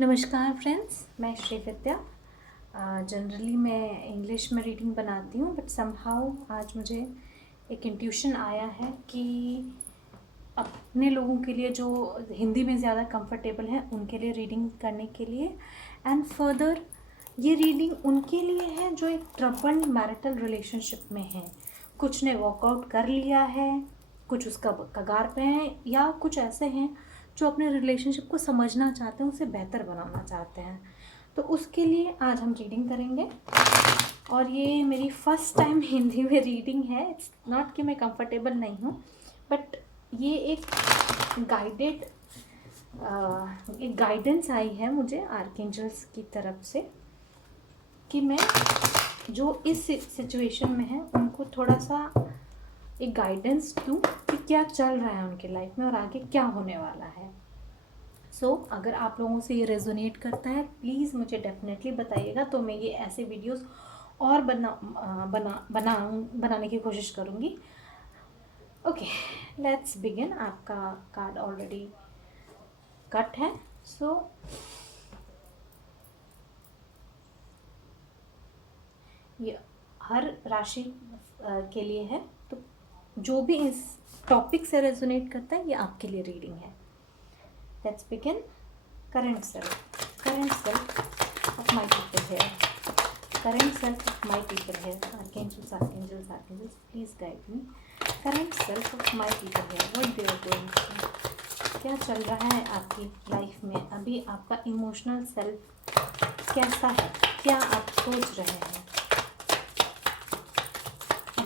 नमस्कार फ्रेंड्स, मैं श्रीविद्या। जनरली मैं इंग्लिश में रीडिंग बनाती हूँ, बट समहाउ आज मुझे एक इंट्यूशन आया है कि अपने लोगों के लिए जो हिंदी में ज़्यादा कंफर्टेबल हैं उनके लिए रीडिंग करने के लिए, एंड फर्दर ये रीडिंग उनके लिए है जो एक ट्रबल्ड मैरिटल रिलेशनशिप में हैं। कुछ ने वॉकआउट कर लिया है, कुछ उसका कगार पे हैं, या कुछ ऐसे हैं जो अपने रिलेशनशिप को समझना चाहते हैं, उसे बेहतर बनाना चाहते हैं। तो उसके लिए आज हम रीडिंग करेंगे, और ये मेरी फ़र्स्ट टाइम हिंदी में रीडिंग है। इट्स नॉट कि मैं कंफर्टेबल नहीं हूँ, बट ये एक गाइडेड एक गाइडेंस आई है मुझे आर्कएंजल्स की तरफ से कि मैं जो इस सिचुएशन में है उनको थोड़ा सा एक गाइडेंस दूँ कि क्या चल रहा है उनके लाइफ में और आगे क्या होने वाला है। सो अगर आप लोगों से ये रेजोनेट करता है, प्लीज़ मुझे डेफिनेटली बताइएगा, तो मैं ये ऐसे वीडियोस और बनाने की कोशिश करूँगी। Okay, let's begin. आपका कार्ड ऑलरेडी कट है, सो ये हर राशि के लिए है, तो जो भी इस टॉपिक से रेजोनेट करता है ये आपके लिए रीडिंग है। Let's begin. Current self of my people here, current self of my people here, archangels, please guide me. Current self of my people here, what they are going through, क्या चल रहा है आपकी लाइफ में अभी, आपका emotional self कैसा है, क्या आप सोच रहे हैं।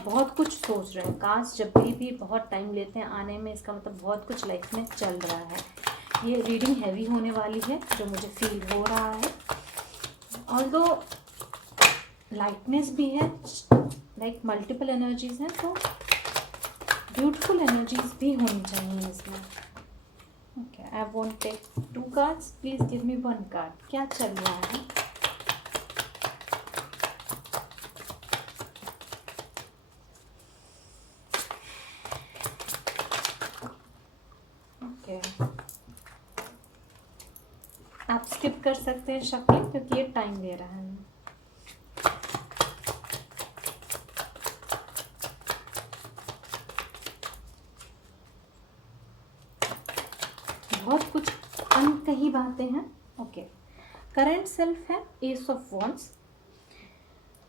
बहुत कुछ सोच रहे हैं, काश जब भी बहुत टाइम लेते हैं आने में, इसका मतलब बहुत कुछ लाइफ में चल रहा है। ये रीडिंग हैवी होने वाली है जो मुझे फील हो रहा है, ऑल्दो लाइटनेस भी है, लाइक मल्टीपल एनर्जीज हैं, तो ब्यूटीफुल एनर्जीज भी होनी चाहिए इसमें। Okay, I want take 2 cards, please give me 1 card. क्या चल रहा है? ओके, आप स्किप कर सकते हैं शफलिंग क्योंकि ये टाइम ले रहा है। बहुत कुछ अनकही बातें हैं। ओके, करंट सेल्फ है एस ऑफ वॉन्ड्स।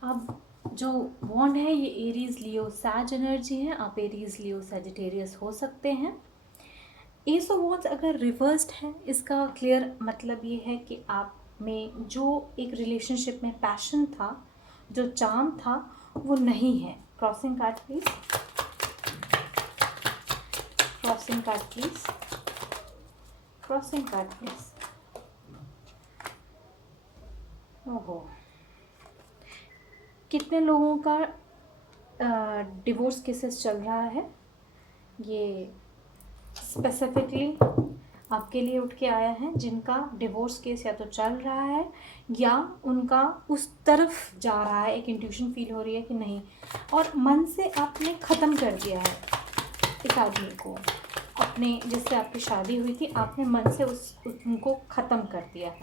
अब जो वॉन्ड है ये एरीज लियो सैज एनर्जी है, आप एरीज लियो सैजिटेरियस हो सकते हैं। एस ऑफ वॉन्ड्स अगर रिवर्स्ड है, इसका क्लियर मतलब ये है कि आप में जो एक रिलेशनशिप में पैशन था, जो चार्म था, वो नहीं है। Crossing card please, crossing card please, crossing card please. ओहो, कितने लोगों का डिवोर्स केसेस चल रहा है, ये स्पेसिफिकली आपके लिए उठ के आया है, जिनका डिवोर्स केस या तो चल रहा है या उनका उस तरफ जा रहा है। एक इंट्यूशन फील हो रही है कि नहीं, और मन से आपने ख़त्म कर दिया है इस आदमी को, अपने जिससे आपकी शादी हुई थी, आपने मन से उनको ख़त्म कर दिया है।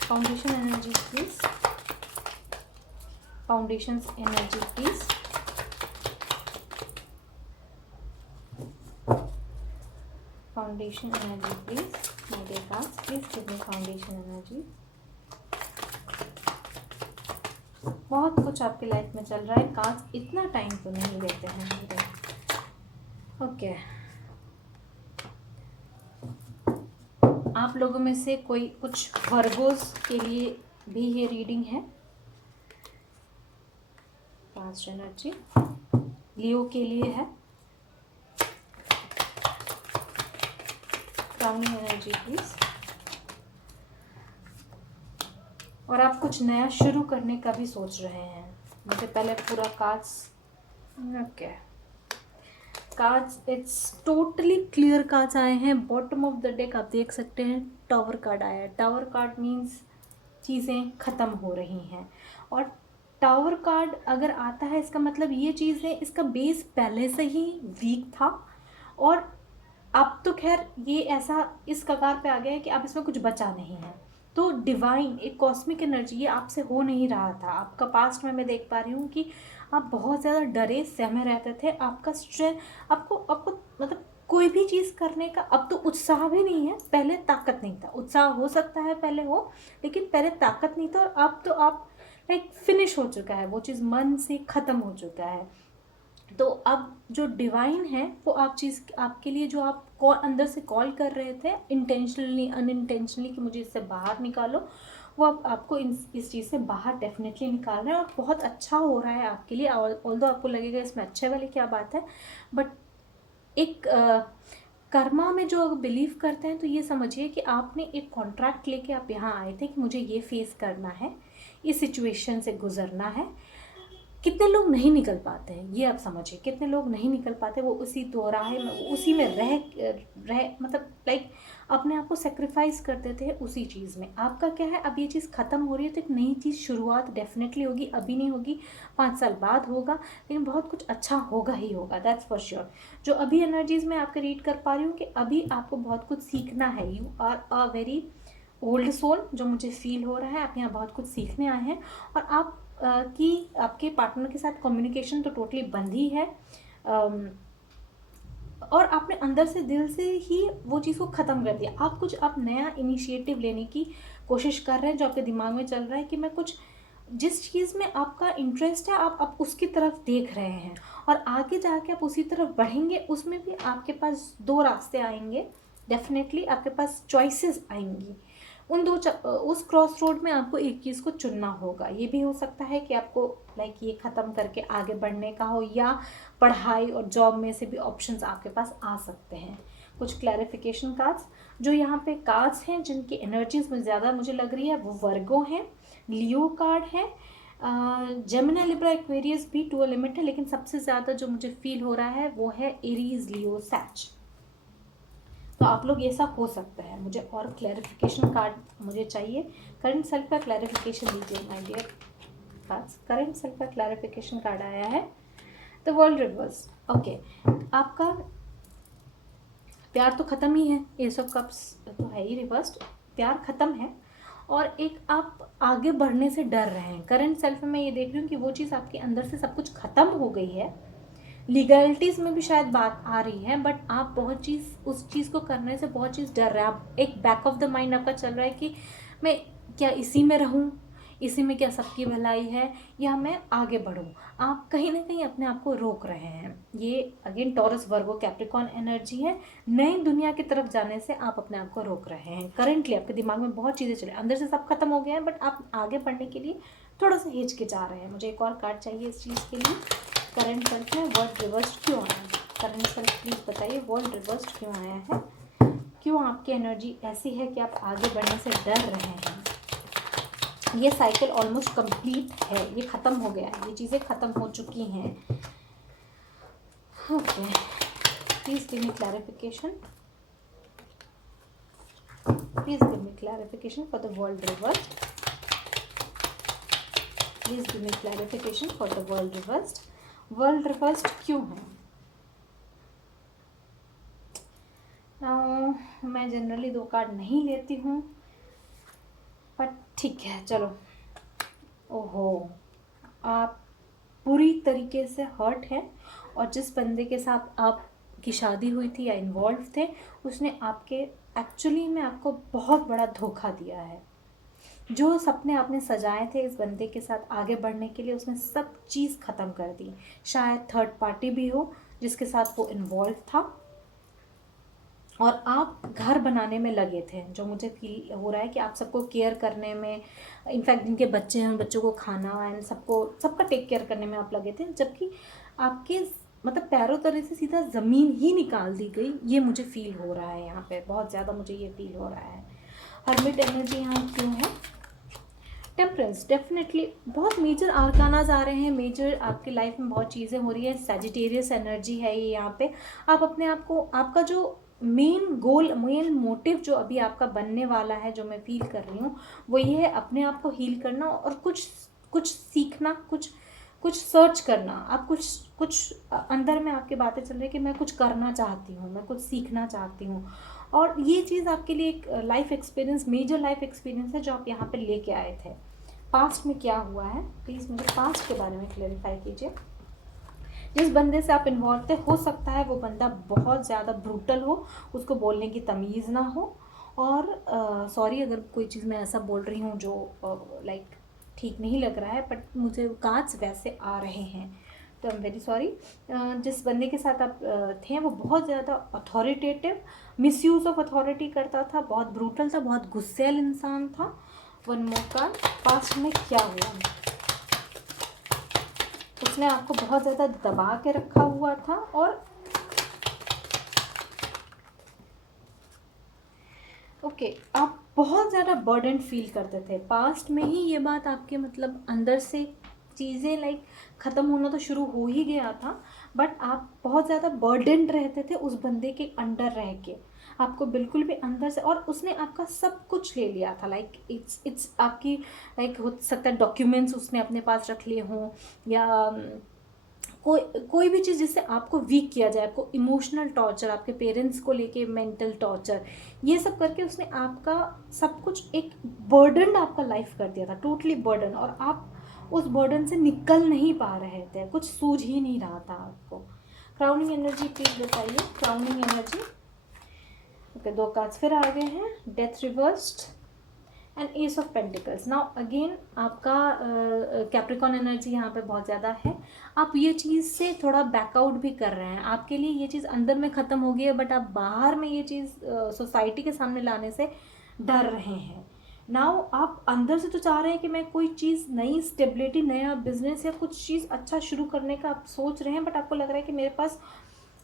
Foundation energy please, foundation energy please, foundation energy please. My dear cards, please give me foundation energy. बहुत कुछ आपकी लाइफ में चल रहा है, कार्ड्स इतना टाइम तो नहीं लेते हैं। ओके, आप लोगों में से कोई कुछ वर्गोस के लिए भी ये रीडिंग है। पास्ट एनर्जी लियो के लिए है। Crowning energy please. और आप कुछ नया शुरू करने का भी सोच रहे हैं। मुझे पहले पूरा cards, okay, cards it's totally clear cards आए हैं। बॉटम ऑफ द डेक आप देख सकते हैं, टावर कार्ड आया है। टावर कार्ड मीन्स चीज़ें ख़त्म हो रही हैं, और टावर कार्ड अगर आता है इसका मतलब ये चीज़ है, इसका बेस पहले से ही वीक था और अब तो खैर ये ऐसा इस कगार पे आ गया है कि अब इसमें कुछ बचा नहीं है। तो डिवाइन एक कॉस्मिक एनर्जी ये आपसे हो नहीं रहा था। आपका पास्ट में मैं देख पा रही हूँ कि आप बहुत ज़्यादा डरे सहमे रहते थे। आपका स्ट्रेंथ, आपको आपको मतलब कोई भी चीज़ करने का अब तो उत्साह भी नहीं है, पहले ताकत नहीं था। उत्साह हो सकता है पहले हो, लेकिन पहले ताकत नहीं था। और अब तो आप लाइक फिनिश हो चुका है, वो चीज़ मन से ख़त्म हो चुका है। तो अब जो डिवाइन है वो आप चीज़ आपके लिए जो आप कॉल अंदर से कॉल कर रहे थे इंटेंशनली अनइंटेंशनली कि मुझे इससे बाहर निकालो, वो अब आपको इस चीज़ से बाहर डेफिनेटली निकाल रहे हैं। और बहुत अच्छा हो रहा है आपके लिए। ऑल्दो आपको लगेगा इसमें अच्छे वाली क्या बात है, बट एक कर्मा में जो बिलीव करते हैं तो ये समझिए कि आपने एक कॉन्ट्रैक्ट लेके आप यहाँ आए थे कि मुझे ये फेस करना है, इस सिचुएशन से गुजरना है। कितने लोग नहीं निकल पाते हैं ये आप समझिए, कितने लोग नहीं निकल पाते। वो उसी दोराहे में उसी में रह मतलब लाइक अपने आप को सेक्रीफाइस कर देते हैं उसी चीज़ में। आपका क्या है, अब ये चीज़ ख़त्म हो रही है तो एक नई चीज़ शुरुआत डेफिनेटली होगी। अभी नहीं होगी, 5 साल बाद होगा, लेकिन बहुत कुछ अच्छा होगा ही होगा, दैट्स फॉर श्योर। जो अभी एनर्जीज़ में आपके रीड कर पा रही हूँ कि अभी आपको बहुत कुछ सीखना है। You are a very old soul, जो मुझे फील हो रहा है। आप यहाँ बहुत कुछ सीखने आए हैं और आप कि आपके पार्टनर के साथ कम्युनिकेशन तो टोटली बंद ही है। और आपने अंदर से दिल से ही वो चीज़ को ख़त्म कर दिया। आप कुछ अब नया इनिशिएटिव लेने की कोशिश कर रहे हैं, जो आपके दिमाग में चल रहा है कि मैं कुछ जिस चीज़ में आपका इंटरेस्ट है आप उसकी तरफ देख रहे हैं और आगे जाके आप उसी तरफ बढ़ेंगे। उसमें भी आपके पास 2 रास्ते आएंगे, डेफिनेटली आपके पास चॉइसेस आएंगी। उस क्रॉस रोड में आपको एक चीज़ को चुनना होगा। ये भी हो सकता है कि आपको लाइक ये ख़त्म करके आगे बढ़ने का हो, या पढ़ाई और जॉब में से भी ऑप्शंस आपके पास आ सकते हैं। कुछ क्लैरिफिकेशन कार्ड्स जो यहाँ पे कार्ड्स हैं जिनकी एनर्जीज में ज़्यादा मुझे लग रही है वो वर्गो हैं, लियो कार्ड है, जेमिनी लिब्रा एक्वेरियस भी टू अ लिमिट है, लेकिन सबसे ज़्यादा जो मुझे फील हो रहा है वो है एरीज लियो सैच। तो आप लोग ऐसा हो सकता है। मुझे और क्लैरिफिकेशन कार्ड मुझे चाहिए। करंट सेल्फ का क्लैरिफिकेशन दीजिए my dear cards. Current self का क्लैरिफिकेशन कार्ड आया है द वर्ल्ड रिवर्स। ओके, आपका प्यार तो ख़त्म ही है, एस ऑफ कप्स तो है ही रिवर्स्ड, प्यार ख़त्म है और एक आप आगे बढ़ने से डर रहे हैं। करंट सेल्फ में ये देख रही हूँ कि वो चीज़ आपके अंदर से सब कुछ ख़त्म हो गई है। लीगलिटीज़ में भी शायद बात आ रही है, बट आप बहुत चीज़ उस चीज़ को करने से बहुत चीज़ डर रहे हैं। आप एक बैक ऑफ द माइंड आपका चल रहा है कि मैं क्या इसी में रहूं, इसी में क्या सबकी भलाई है, या मैं आगे बढ़ूं। आप कहीं ना कहीं अपने आप को रोक रहे हैं। ये again Taurus Virgo Capricorn energy है। नई दुनिया की तरफ जाने से आप अपने आप को रोक रहे हैं। करेंटली आपके दिमाग में बहुत चीज़ें चले, अंदर से सब खत्म हो गया है, बट आप आगे बढ़ने के लिए थोड़ा सा हिचकिचा रहे हैं। मुझे एक और कार्ड चाहिए इस चीज़ के लिए। करंट सेल्फ में वर्ल्ड रिवर्स्ड क्यों आया है? करंट सेल्फ प्लीज़ बताइए वर्ल्ड रिवर्स्ड क्यों आया है? क्यों आपकी एनर्जी ऐसी है कि आप आगे बढ़ने से डर रहे हैं? ये साइकिल ऑलमोस्ट कंप्लीट है, ये ख़त्म हो गया है, ये चीज़ें ख़त्म हो चुकी हैं। Okay, please give me clarification, please give me clarification for the world reversed, please give me clarification for the world reversed. World reversed क्यों है? मैं जनरली 2 कार्ड नहीं लेती हूँ, पर ठीक है चलो। ओहो, आप पूरी तरीके से हर्ट हैं और जिस बंदे के साथ आपकी शादी हुई थी या इन्वॉल्व थे उसने आपके एक्चुअली में आपको बहुत बड़ा धोखा दिया है। जो सपने आपने सजाए थे इस बंदे के साथ आगे बढ़ने के लिए उसने सब चीज़ ख़त्म कर दी। शायद थर्ड पार्टी भी हो जिसके साथ वो इन्वॉल्व था और आप घर बनाने में लगे थे। जो मुझे फील हो रहा है कि आप सबको केयर करने में, इनफैक्ट जिनके बच्चे हैं उन बच्चों को खाना एंड सबका टेक केयर करने में आप लगे थे, जबकि आपके मतलब पैरों तले से सीधा ज़मीन ही निकाल दी गई। ये मुझे फील हो रहा है यहाँ पे, बहुत ज़्यादा मुझे ये फील हो रहा है। हर्मिट एनर्जी यहाँ क्यों है? टेम्परेंस डेफिनेटली बहुत मेजर आर्कानाज आ रहे हैं, मेजर आपकी लाइफ में बहुत चीज़ें हो रही है। सैजिटेरियस एनर्जी है ये यहाँ पे। आप अपने आप को, आपका जो मेन गोल, मेन मोटिव जो अभी आपका बनने वाला है, जो मैं फील कर रही हूँ वो ये है अपने आप को हील करना और कुछ सीखना, कुछ कुछ सर्च करना, आप कुछ अंदर में आपके बातें चल रही कि मैं कुछ करना चाहती हूँ, मैं कुछ सीखना चाहती हूँ। और ये चीज़ आपके लिए एक life experience, major life experience है जो आप यहाँ पे लेके आए थे। पास्ट में क्या हुआ है, प्लीज़ मुझे पास्ट के बारे में क्लेरिफाई कीजिए। जिस बंदे से आप इन्वॉल्व थे, हो सकता है वो बंदा बहुत ज़्यादा ब्रूटल हो, उसको बोलने की तमीज़ ना हो, और सॉरी अगर कोई चीज़ मैं ऐसा बोल रही हूँ जो लाइक ठीक नहीं लग रहा है, बट मुझे कार्ड्स वैसे आ रहे हैं, तो आई एम वेरी सॉरी। जिस बंदे के साथ आप थे वो बहुत ज़्यादा अथॉरिटेटिव, मिसयूज़ ऑफ अथॉरिटी करता था, बहुत ब्रूटल था, बहुत गुस्सैल इंसान था। वन मोर कार्ड, पास्ट में क्या हुआ, उसने आपको बहुत ज़्यादा दबा के रखा हुआ था, और ओके आप बहुत ज़्यादा बर्डन फील करते थे पास्ट में ही। ये बात आपके मतलब अंदर से चीज़ें लाइक ख़त्म होना तो शुरू हो ही गया था, बट आप बहुत ज़्यादा बर्डन रहते थे उस बंदे के अंडर रह के, आपको बिल्कुल भी अंदर से, और उसने आपका सब कुछ ले लिया था। लाइक इट्स आपकी लाइक हो सकता है डॉक्यूमेंट्स उसने अपने पास रख लिए हों, या कोई कोई भी चीज़ जिससे आपको वीक किया जाए, आपको इमोशनल टॉर्चर, आपके पेरेंट्स को लेके मेंटल टॉर्चर, ये सब करके उसने आपका सब कुछ एक बर्डन आपका लाइफ कर दिया था, टोटली बर्डन, और आप उस बर्डन से निकल नहीं पा रहे थे, कुछ सूझ ही नहीं रहा था आपको। क्राउनिंग एनर्जी प्लीज बताइए, क्राउनिंग एनर्जी। ओके, दो कार्ड्स फिर आ गए हैं, death reversed and S of pentacles. Now again आपका कैप्रिकॉन एनर्जी यहाँ पे बहुत ज़्यादा है, आप ये चीज़ से थोड़ा बैकआउट भी कर रहे हैं, आपके लिए ये चीज़ अंदर में ख़त्म हो गई है, बट आप बाहर में ये चीज़ सोसाइटी के सामने लाने से डर रहे हैं। नाउ आप अंदर से तो चाह रहे हैं कि मैं कोई चीज़, नई स्टेबिलिटी, नया बिजनेस या कुछ चीज़ अच्छा शुरू करने का आप सोच रहे हैं, बट आपको लग रहा है कि मेरे पास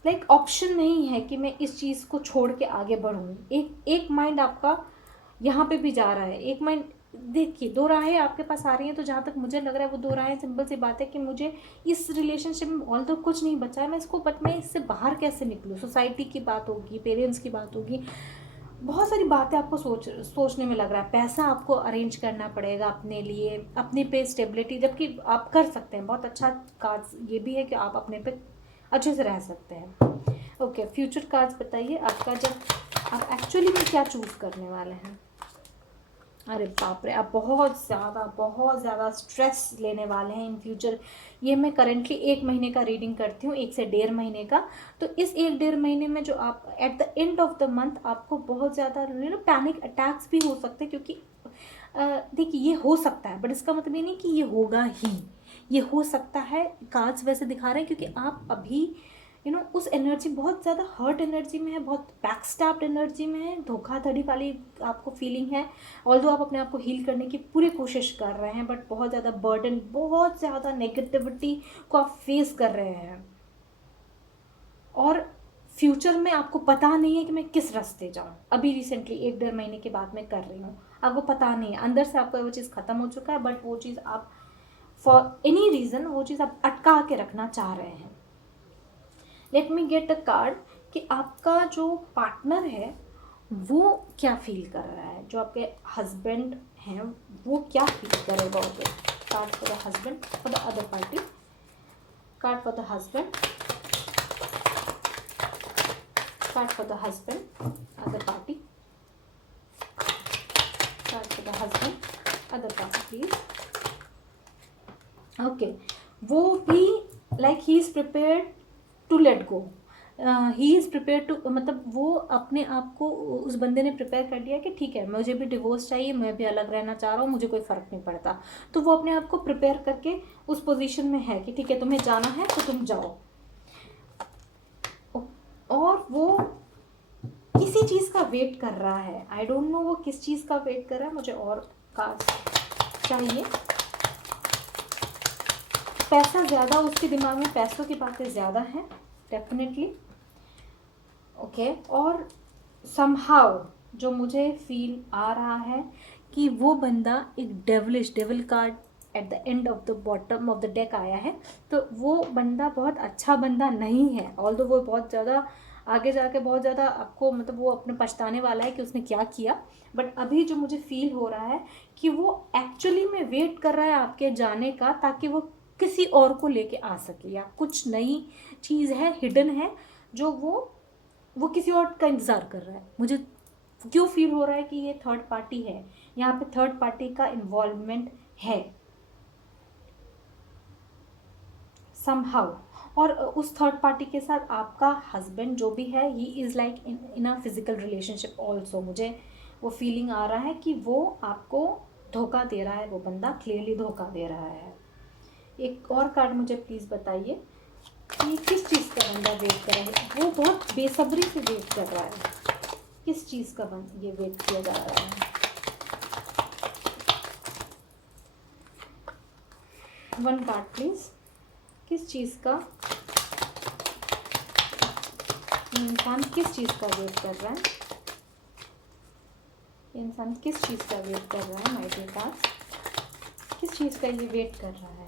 लाइक ऑप्शन नहीं है कि मैं इस चीज़ को छोड़ के आगे बढ़ूँ। एक माइंड आपका यहाँ पे भी जा रहा है, एक माइंड, देखिए दो राहें आपके पास आ रही हैं, तो जहाँ तक मुझे लग रहा है वो दो राहें सिंपल सी बात है कि मुझे इस रिलेशनशिप में ऑल तो कुछ नहीं बचा है, मैं इसको, बट मैं इससे बाहर कैसे निकलूँ। सोसाइटी की बात होगी, पेरेंट्स की बात होगी, बहुत सारी बातें आपको सोचने में लग रहा है, पैसा आपको अरेंज करना पड़ेगा अपने लिए, अपने पे स्टेबिलिटी, जबकि आप कर सकते हैं। बहुत अच्छा कार्ड ये भी है कि आप अपने पे अच्छे से रह सकते हैं। ओके, फ्यूचर कार्ड्स बताइए आपका, जब आप एक्चुअली में क्या चूज़ करने वाले हैं। अरे बाप रे, आप बहुत ज़्यादा स्ट्रेस लेने वाले हैं इन फ्यूचर। ये मैं करेंटली 1 महीने का रीडिंग करती हूँ, 1 से 1.5 महीने का। तो इस 1-1.5 महीने में जो आप at the end of the month आपको बहुत ज़्यादा पैनिक अटैक्स भी हो सकते हैं, क्योंकि देखिए ये हो सकता है, बट इसका मतलब ये नहीं कि ये होगा ही, ये हो सकता है। कार्ड्स वैसे दिखा रहे हैं क्योंकि आप अभी उस एनर्जी, बहुत ज़्यादा हर्ट एनर्जी में है, बहुत बैकस्टैप्ड एनर्जी में है, धोखाधड़ी वाली आपको फीलिंग है। ऑल्दो आप अपने आप को हील करने की पूरी कोशिश कर रहे हैं, बट बहुत ज़्यादा बर्डन, बहुत ज़्यादा नेगेटिविटी को आप फेस कर रहे हैं, और फ्यूचर में आपको पता नहीं है कि मैं किस रास्ते जाऊँ। अभी रिसेंटली 1-1.5 महीने के बाद मैं कर रही हूँ, आपको पता नहीं है, अंदर से आपका वो चीज़ ख़त्म हो चुका है, बट वो चीज़ आप फॉर एनी रीज़न वो चीज़ आप अटका के रखना चाह रहे हैं। Let me get a card कि आपका जो पार्टनर है वो क्या फील कर रहा है, जो आपके हस्बैंड हैं वो क्या फील करेगा। Okay, card for the husband, for the other party, card for the husband, card for the husband other party, card for the husband other party please. Okay, वो भी like he is prepared to let go, he is prepare to, मतलब वो अपने आप को, उस बंदे ने प्रिपेयर कर लिया कि ठीक है मुझे भी डिवोर्स चाहिए, मैं भी अलग रहना चाह रहा हूँ, मुझे कोई फ़र्क नहीं पड़ता। तो वो अपने आप को प्रिपेयर करके उस पोजीशन में है कि ठीक है तुम्हें जाना है तो तुम जाओ, और वो किसी चीज़ का वेट कर रहा है। आई डोंट नो वो किस चीज़ का वेट कर रहा है, मुझे और कार्ड्स चाहिए। पैसा ज़्यादा, उसके दिमाग में पैसों की बातें ज़्यादा हैं डेफिनेटली। ओके, और समहाउ जो मुझे फील आ रहा है कि वो बंदा एक devil card at the end of the bottom of the deck आया है, तो वो बंदा बहुत अच्छा बंदा नहीं है। ऑल्दो वो बहुत ज़्यादा आगे जाके बहुत ज़्यादा आपको, मतलब वो अपने पछताने वाला है कि उसने क्या किया, बट अभी जो मुझे फील हो रहा है कि वो एक्चुअली में वेट कर रहा है आपके जाने का, ताकि वो किसी और को लेके आ सके, या कुछ नई चीज़ है, हिडन है, जो वो किसी और का इंतज़ार कर रहा है। मुझे क्यों फील हो रहा है कि ये थर्ड पार्टी है, यहाँ पे थर्ड पार्टी का इन्वॉल्वमेंट है समहाउ। और उस थर्ड पार्टी के साथ आपका हस्बैंड जो भी है, he is like in a physical relationship also. मुझे वो फीलिंग आ रहा है कि वो आपको धोखा दे रहा है, वो बंदा क्लियरली धोखा दे रहा है। एक और कार्ड मुझे प्लीज़ बताइए कि किस चीज़ का बंदा वेट कर रहा है। वो बहुत बेसब्री से वेट कर रहा है, किस चीज़ का ये वेट किया जा रहा है। वन कार्ड प्लीज़, किस चीज़ का इंसान किस चीज़ का वेट कर रहा है, इंसान किस चीज़ का वेट कर रहा है, माय डियर कार्ड्स, किस चीज़ का ये वेट कर रहा है।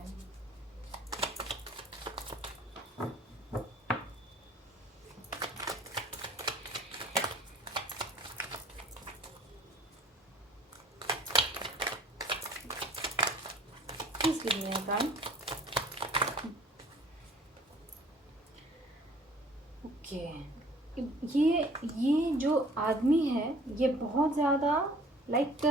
Please give me a card. Okay, ये जो आदमी है, ये बहुत ज़्यादा लाइक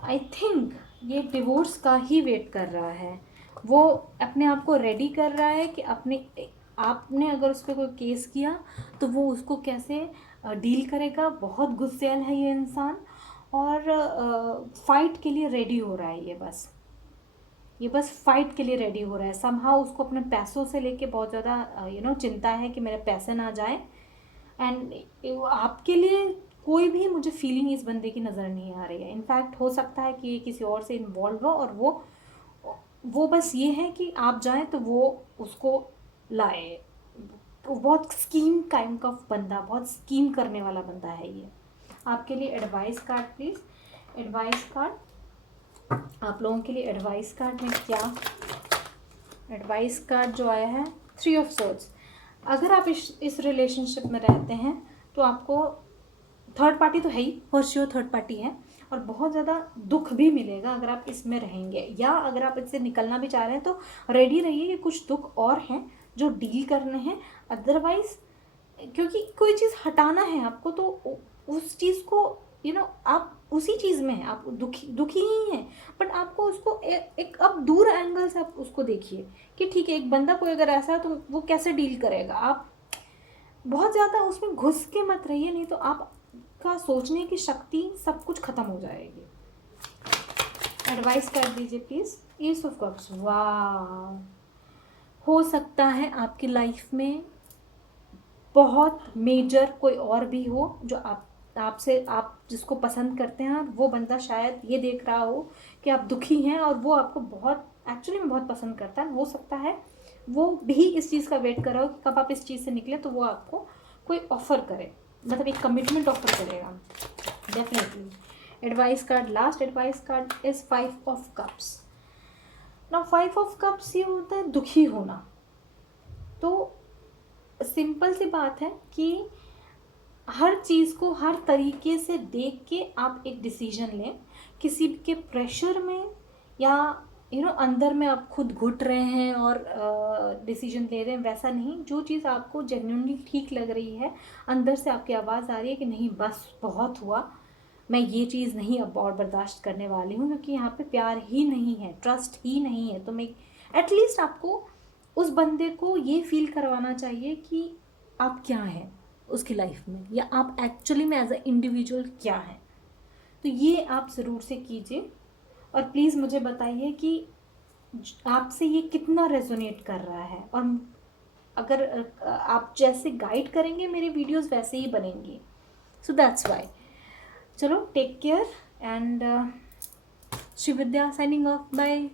आई थिंक ये डिवोर्स का ही वेट कर रहा है। वो अपने आप को रेडी कर रहा है कि आपने अगर उस पर कोई केस किया तो वो उसको कैसे डील करेगा। बहुत गुस्सैल है ये इंसान, और फाइट के लिए रेडी हो रहा है। ये बस फाइट के लिए रेडी हो रहा है। समहाउ उसको अपने पैसों से लेके बहुत ज़्यादा चिंता है कि मेरे पैसे ना जाए। एंड आपके लिए कोई भी मुझे फीलिंग इस बंदे की नज़र नहीं आ रही है। इनफैक्ट हो सकता है कि ये किसी और से इन्वॉल्व हो, और वो बस ये है कि आप जाएं तो वो उसको लाए। वो बहुत स्कीम काइंड ऑफ बंदा, बहुत स्कीम करने वाला बंदा है ये। आपके लिए advice card please, advice card आप लोगों के लिए एडवाइस कार्ड में क्या, एडवाइस कार्ड जो आया है 3 ऑफ सोर्ड्स। अगर आप इस रिलेशनशिप में रहते हैं तो आपको थर्ड पार्टी तो है ही, फॉर श्योर थर्ड पार्टी है, और बहुत ज़्यादा दुख भी मिलेगा अगर आप इसमें रहेंगे, या अगर आप इससे निकलना भी चाह रहे हैं तो रेडी रहिए कि कुछ दुख और हैं जो डील करने हैं। अदरवाइज क्योंकि कोई चीज़ हटाना है आपको, तो उस चीज़ को आप उसी चीज़ में हैं, आप दुखी ही हैं, बट आपको उसको एक अब दूर एंगल से आप उसको देखिए कि ठीक है, एक बंदा कोई अगर ऐसा है तो वो कैसे डील करेगा। आप बहुत ज़्यादा उसमें घुस के मत रहिए, नहीं तो आपका सोचने की शक्ति सब कुछ ख़त्म हो जाएगी। एडवाइस कर दीजिए प्लीज़। एस ऑफ कप्स, वाह, हो सकता है आपकी लाइफ में बहुत मेजर कोई और भी हो जो आप जिसको पसंद करते हैं, वो बंदा शायद ये देख रहा हो कि आप दुखी हैं और वो आपको बहुत एक्चुअली में बहुत पसंद करता है। हो सकता है वो भी इस चीज़ का वेट कर रहा हो कि कब आप इस चीज़ से निकले तो वो आपको कोई ऑफ़र करे, मतलब एक कमिटमेंट ऑफ़र करेगा definitely. Advice card, last advice card is 5 of cups. ना 5 ऑफ कप्स ये होता है दुखी होना। तो सिंपल सी बात है कि हर चीज़ को हर तरीके से देख के आप एक डिसीजन लें। किसी के प्रेशर में या अंदर में आप खुद घुट रहे हैं और डिसीजन ले रहे हैं, वैसा नहीं। जो चीज़ आपको जेन्युइनली ठीक लग रही है, अंदर से आपकी आवाज़ आ रही है कि नहीं बस बहुत हुआ, मैं ये चीज़ नहीं अब और बर्दाश्त करने वाली हूँ, क्योंकि यहाँ पे प्यार ही नहीं है, ट्रस्ट ही नहीं है। तो मैं एटलीस्ट आपको उस बंदे को ये फील करवाना चाहिए कि आप क्या हैं उसकी लाइफ में, या आप एक्चुअली में एज अ इंडिविजुअल क्या हैं। तो ये आप ज़रूर से कीजिए, और प्लीज़ मुझे बताइए कि आपसे ये कितना रेजोनेट कर रहा है। और अगर आप जैसे गाइड करेंगे मेरे वीडियोस वैसे ही बनेंगी। So that's why. चलो, take care and Shri Vidya signing off, bye.